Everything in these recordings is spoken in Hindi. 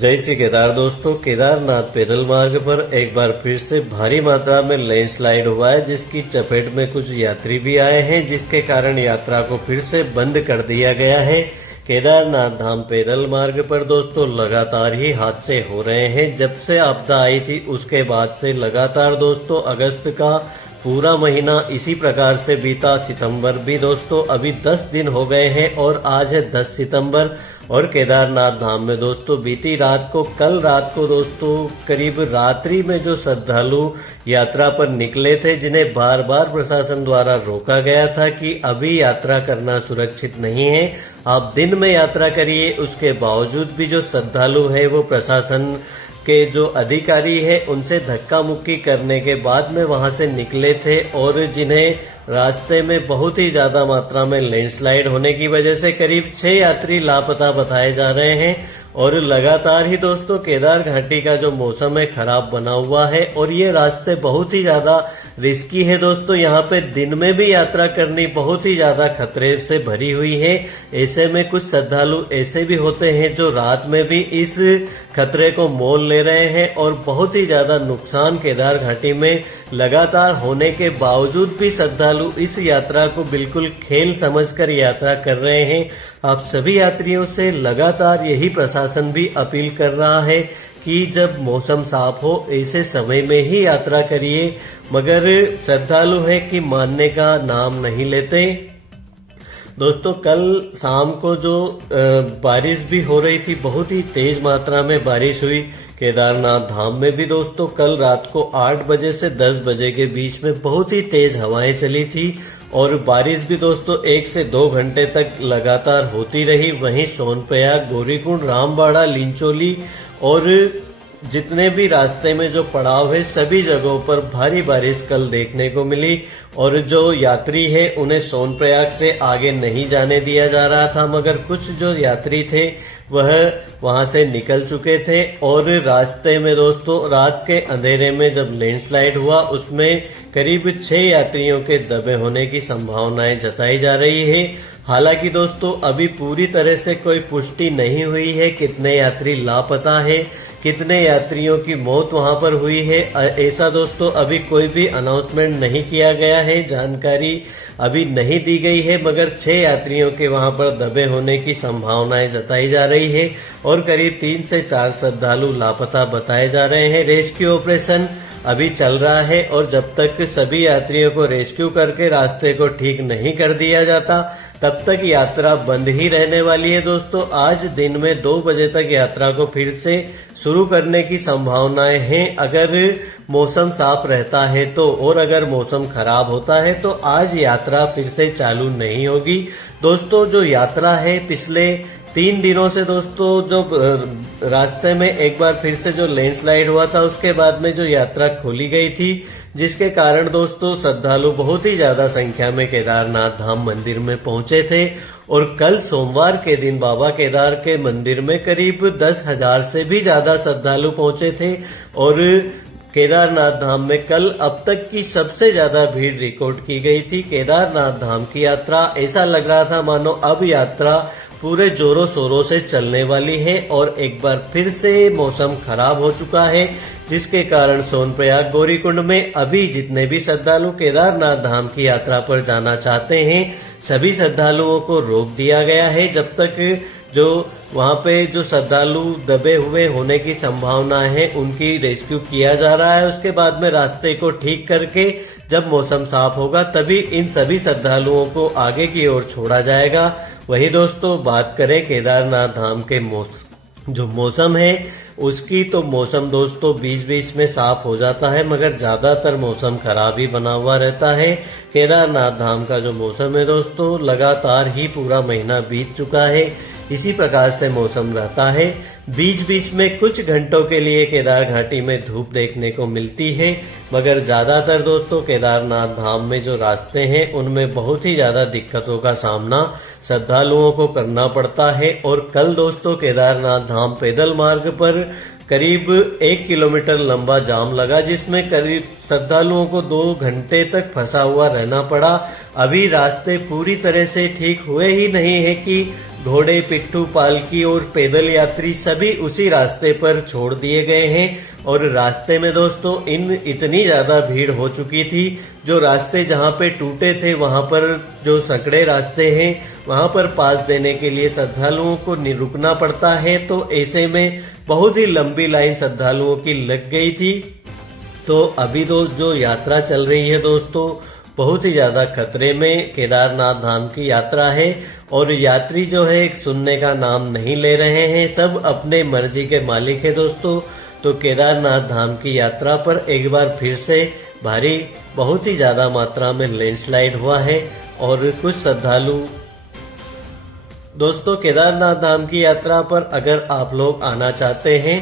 जय श्री केदार दोस्तों, केदारनाथ पैदल मार्ग पर एक बार फिर से भारी मात्रा में लैंडस्लाइड हुआ है, जिसकी चपेट में कुछ यात्री भी आए हैं, जिसके कारण यात्रा को फिर से बंद कर दिया गया है। केदारनाथ धाम पैदल मार्ग पर दोस्तों लगातार ही हादसे हो रहे हैं। जब से आपदा आई थी उसके बाद से लगातार दोस्तों अगस्त का पूरा महीना इसी प्रकार से बीता। सितंबर भी दोस्तों अभी 10 दिन हो गए हैं और आज है 10 सितंबर। और केदारनाथ धाम में दोस्तों बीती रात को, कल रात को दोस्तों करीब रात्रि में जो श्रद्धालु यात्रा पर निकले थे, जिन्हें बार बार प्रशासन द्वारा रोका गया था कि अभी यात्रा करना सुरक्षित नहीं है, आप दिन में यात्रा करिए, उसके बावजूद भी जो श्रद्धालु है वो प्रशासन के जो अधिकारी है उनसे धक्का मुक्की करने के बाद में वहां से निकले थे। और जिन्हें रास्ते में बहुत ही ज्यादा मात्रा में लैंडस्लाइड होने की वजह से करीब 6 यात्री लापता बताए जा रहे हैं। और लगातार ही दोस्तों केदार घाटी का जो मौसम है खराब बना हुआ है और ये रास्ते बहुत ही ज्यादा रिस्की है दोस्तों। यहाँ पे दिन में भी यात्रा करनी बहुत ही ज्यादा खतरे से भरी हुई है। ऐसे में कुछ श्रद्धालु ऐसे भी होते हैं जो रात में भी इस खतरे को मोल ले रहे हैं और बहुत ही ज्यादा नुकसान केदार घाटी में लगातार होने के बावजूद भी श्रद्धालु इस यात्रा को बिल्कुल खेल समझकर यात्रा कर रहे हैं। आप सभी यात्रियों से लगातार यही प्रशासन भी अपील कर रहा है कि जब मौसम साफ हो ऐसे समय में ही यात्रा करिए, मगर श्रद्धालु है कि मानने का नाम नहीं लेते। दोस्तों कल शाम को जो बारिश भी हो रही थी, बहुत ही तेज मात्रा में बारिश हुई केदारनाथ धाम में भी दोस्तों। कल रात को 8 बजे से 10 बजे के बीच में बहुत ही तेज हवाएं चली थी और बारिश भी दोस्तों 1 से 2 घंटे तक लगातार होती रही। वहीं सोनप्रयाग, गौरीकुंड, रामबाड़ा, लिंचोली और जितने भी रास्ते में जो पड़ाव है सभी जगहों पर भारी बारिश कल देखने को मिली। और जो यात्री है उन्हें सोनप्रयाग से आगे नहीं जाने दिया जा रहा था, मगर कुछ जो यात्री थे वह वहां से निकल चुके थे। और रास्ते में दोस्तों रात के अंधेरे में जब लैंडस्लाइड हुआ उसमें करीब 6 यात्रियों के दबे होने की संभावनाएं जताई जा रही है। हालांकि दोस्तों अभी पूरी तरह से कोई पुष्टि नहीं हुई है कितने यात्री लापता है, कितने यात्रियों की मौत वहां पर हुई है, ऐसा दोस्तों अभी कोई भी अनाउंसमेंट नहीं किया गया है, जानकारी अभी नहीं दी गई है। मगर 6 यात्रियों के वहां पर दबे होने की संभावनाएं जताई जा रही है और करीब 3 से 4 श्रद्धालु लापता बताए जा रहे हैं। रेस्क्यू ऑपरेशन अभी चल रहा है और जब तक सभी यात्रियों को रेस्क्यू करके रास्ते को ठीक नहीं कर दिया जाता तब तक यात्रा बंद ही रहने वाली है दोस्तों। आज दिन में 2 बजे तक यात्रा को फिर से शुरू करने की संभावनाएं हैं, अगर मौसम साफ रहता है तो। और अगर मौसम खराब होता है तो आज यात्रा फिर से चालू नहीं होगी दोस्तों। जो यात्रा है पिछले 3 दिनों से दोस्तों, जो रास्ते में एक बार फिर से जो लैंडस्लाइड हुआ था उसके बाद में जो यात्रा खोली गई थी, जिसके कारण दोस्तों श्रद्धालु बहुत ही ज्यादा संख्या में केदारनाथ धाम मंदिर में पहुंचे थे। और कल सोमवार के दिन बाबा केदार के मंदिर में करीब 10,000 से भी ज्यादा श्रद्धालु पहुंचे थे। और केदारनाथ धाम में कल अब तक की सबसे ज्यादा भीड़ रिकॉर्ड की गई थी। केदारनाथ धाम की यात्रा ऐसा लग रहा था मानो अब यात्रा पूरे जोरों शोरों से चलने वाली है। और एक बार फिर से मौसम खराब हो चुका है, जिसके कारण सोनप्रयाग, गौरीकुंड में अभी जितने भी श्रद्धालु केदारनाथ धाम की यात्रा पर जाना चाहते हैं सभी श्रद्धालुओं को रोक दिया गया है। जब तक जो वहां पे जो श्रद्धालु दबे हुए होने की संभावना है उनकी रेस्क्यू किया जा रहा है। उसके बाद में रास्ते को ठीक करके जब मौसम साफ होगा तभी इन सभी श्रद्धालुओं को आगे की ओर छोड़ा जाएगा। वही दोस्तों बात करें केदारनाथ धाम के जो मौसम है उसकी, तो मौसम दोस्तों बीच बीच में साफ हो जाता है, मगर ज्यादातर मौसम खराब ही बना हुआ रहता है। केदारनाथ धाम का जो मौसम है दोस्तों लगातार ही पूरा महीना बीत चुका है, इसी प्रकार से मौसम रहता है। बीच बीच में कुछ घंटों के लिए केदार घाटी में धूप देखने को मिलती है, मगर ज्यादातर दोस्तों केदारनाथ धाम में जो रास्ते हैं उनमें बहुत ही ज्यादा दिक्कतों का सामना श्रद्धालुओं को करना पड़ता है। और कल दोस्तों केदारनाथ धाम पैदल मार्ग पर करीब 1 किलोमीटर लंबा जाम लगा, जिसमें करीब श्रद्धालुओं को 2 घंटे तक फंसा हुआ रहना पड़ा। अभी रास्ते पूरी तरह से ठीक हुए ही नहीं है कि घोड़े, पिट्ठू, पालकी और पैदल यात्री सभी उसी रास्ते पर छोड़ दिए गए हैं। और रास्ते में दोस्तों इतनी ज्यादा भीड़ हो चुकी थी, जो रास्ते जहां पे टूटे थे वहां पर जो संकड़े रास्ते हैं वहां पर पास देने के लिए श्रद्धालुओं को रुकना पड़ता है। तो ऐसे में बहुत ही लंबी लाइन श्रद्धालुओं की लग गई थी। तो अभी तो जो यात्रा चल रही है दोस्तों, बहुत ही ज्यादा खतरे में केदारनाथ धाम की यात्रा है। और यात्री जो है सुनने का नाम नहीं ले रहे हैं, सब अपने मर्जी के मालिक है दोस्तों। तो केदारनाथ धाम की यात्रा पर एक बार फिर से भारी बहुत ही ज्यादा मात्रा में लैंडस्लाइड हुआ है। और कुछ श्रद्धालु दोस्तों केदारनाथ धाम की यात्रा पर अगर आप लोग आना चाहते हैं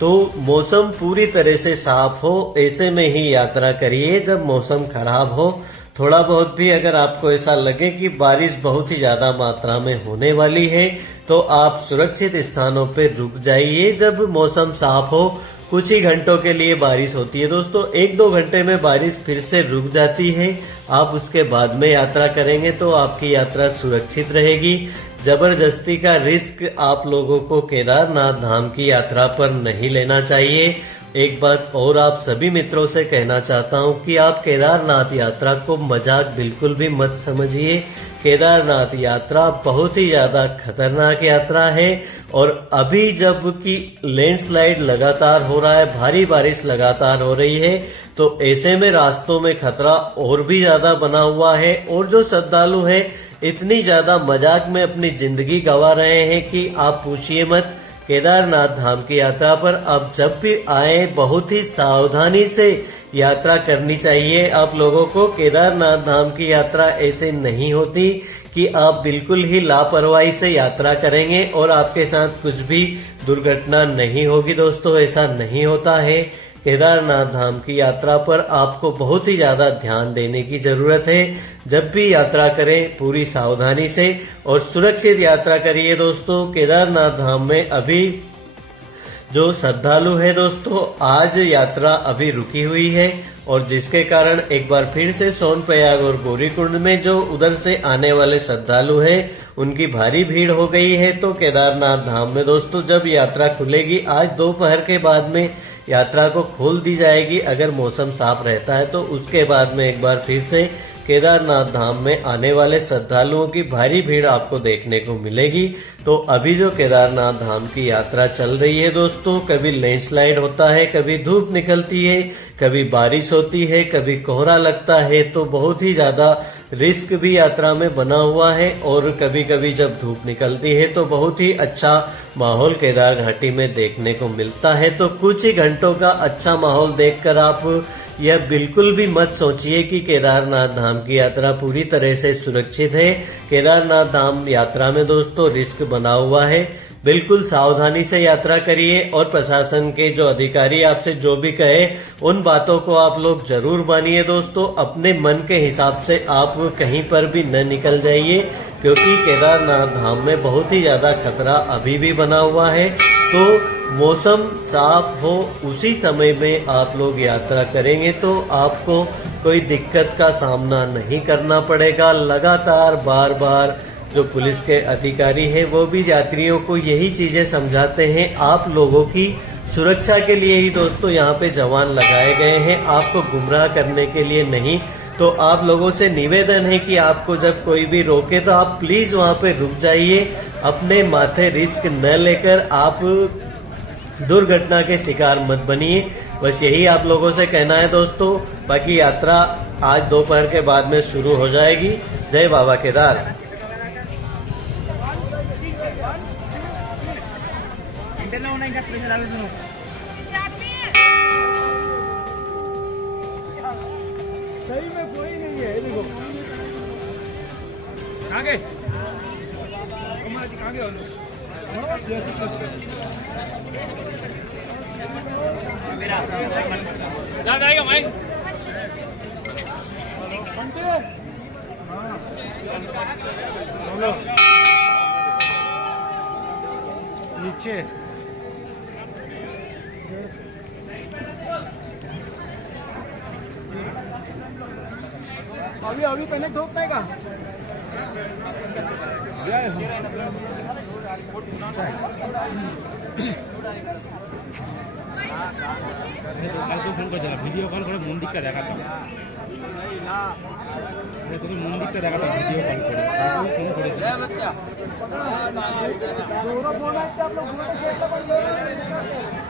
तो मौसम पूरी तरह से साफ हो, ऐसे में ही यात्रा करिए। जब मौसम खराब हो, थोड़ा बहुत भी अगर आपको ऐसा लगे कि बारिश बहुत ही ज्यादा मात्रा में होने वाली है, तो आप सुरक्षित स्थानों पर रुक जाइए। जब मौसम साफ हो, कुछ ही घंटों के लिए बारिश होती है दोस्तों, 1-2 घंटे में बारिश फिर से रुक जाती है। आप उसके बाद में यात्रा करेंगे तो आपकी यात्रा सुरक्षित रहेगी। जबरदस्ती का रिस्क आप लोगों को केदारनाथ धाम की यात्रा पर नहीं लेना चाहिए। एक बात और आप सभी मित्रों से कहना चाहता हूं कि आप केदारनाथ यात्रा को मजाक बिल्कुल भी मत समझिए। केदारनाथ यात्रा बहुत ही ज्यादा खतरनाक यात्रा है। और अभी जबकि लैंडस्लाइड लगातार हो रहा है, भारी बारिश लगातार हो रही है, तो ऐसे में रास्तों में खतरा और भी ज्यादा बना हुआ है। और जो श्रद्धालु है इतनी ज्यादा मजाक में अपनी जिंदगी गंवा रहे हैं कि आप पूछिए मत। केदारनाथ धाम की यात्रा पर अब जब भी आए बहुत ही सावधानी से यात्रा करनी चाहिए आप लोगों को। केदारनाथ धाम की यात्रा ऐसे नहीं होती कि आप बिल्कुल ही लापरवाही से यात्रा करेंगे और आपके साथ कुछ भी दुर्घटना नहीं होगी दोस्तों, ऐसा नहीं होता है। केदारनाथ धाम की यात्रा पर आपको बहुत ही ज्यादा ध्यान देने की जरूरत है। जब भी यात्रा करें पूरी सावधानी से और सुरक्षित यात्रा करिए दोस्तों। केदारनाथ धाम में अभी जो श्रद्धालु है दोस्तों, आज यात्रा अभी रुकी हुई है और जिसके कारण एक बार फिर से सोनप्रयाग और गौरीकुंड में जो उधर से आने वाले श्रद्धालु हैं उनकी भारी भीड़ हो गई है। तो केदारनाथ धाम में दोस्तों जब यात्रा खुलेगी, आज दोपहर के बाद में यात्रा को खोल दी जाएगी। अगर मौसम साफ रहता है तो उसके बाद में एक बार फिर से केदारनाथ धाम में आने वाले श्रद्धालुओं की भारी भीड़ आपको देखने को मिलेगी। तो अभी जो केदारनाथ धाम की यात्रा चल रही है दोस्तों, कभी लैंडस्लाइड होता है, कभी धूप निकलती है, कभी बारिश होती है, कभी कोहरा लगता है, तो बहुत ही ज्यादा रिस्क भी यात्रा में बना हुआ है। और कभी कभी जब धूप निकलती है तो बहुत ही अच्छा माहौल केदार घाटी में देखने को मिलता है। तो कुछ ही घंटों का अच्छा माहौल देखकर आप यह बिल्कुल भी मत सोचिए कि केदारनाथ धाम की यात्रा पूरी तरह से सुरक्षित है। केदारनाथ धाम यात्रा में दोस्तों रिस्क बना हुआ है। बिल्कुल सावधानी से यात्रा करिए और प्रशासन के जो अधिकारी आपसे जो भी कहे उन बातों को आप लोग जरूर मानिए दोस्तों। अपने मन के हिसाब से आप कहीं पर भी न निकल जाइए, क्योंकि केदारनाथ धाम में बहुत ही ज्यादा खतरा अभी भी बना हुआ है। तो मौसम साफ हो उसी समय में आप लोग यात्रा करेंगे तो आपको कोई दिक्कत का सामना नहीं करना पड़ेगा। लगातार बार बार जो पुलिस के अधिकारी हैं वो भी यात्रियों को यही चीजें समझाते हैं। आप लोगों की सुरक्षा के लिए ही दोस्तों यहाँ पे जवान लगाए गए हैं, आपको गुमराह करने के लिए नहीं। तो आप लोगों से निवेदन है कि आपको जब कोई भी रोके तो आप प्लीज वहाँ पे रुक जाइए। अपने माथे रिस्क न लेकर आप दुर्घटना के शिकार मत बनिए। बस यही आप लोगों से कहना है दोस्तों। बाकी यात्रा आज दोपहर के बाद में शुरू हो जाएगी। जय बाबा केदार। सही में कोई नहीं है, देखो आगे जा जाएगा भाई। नीचे अभी कनेक्ट हो पाएगा। जय हो। কালকে ফোন করেছিলাম ভিডিও কল করে মন্দিরটা দেখাতাম তোকে মন্দিরটা দেখাতাম ভিডিও কল করে ফোন করেছিলাম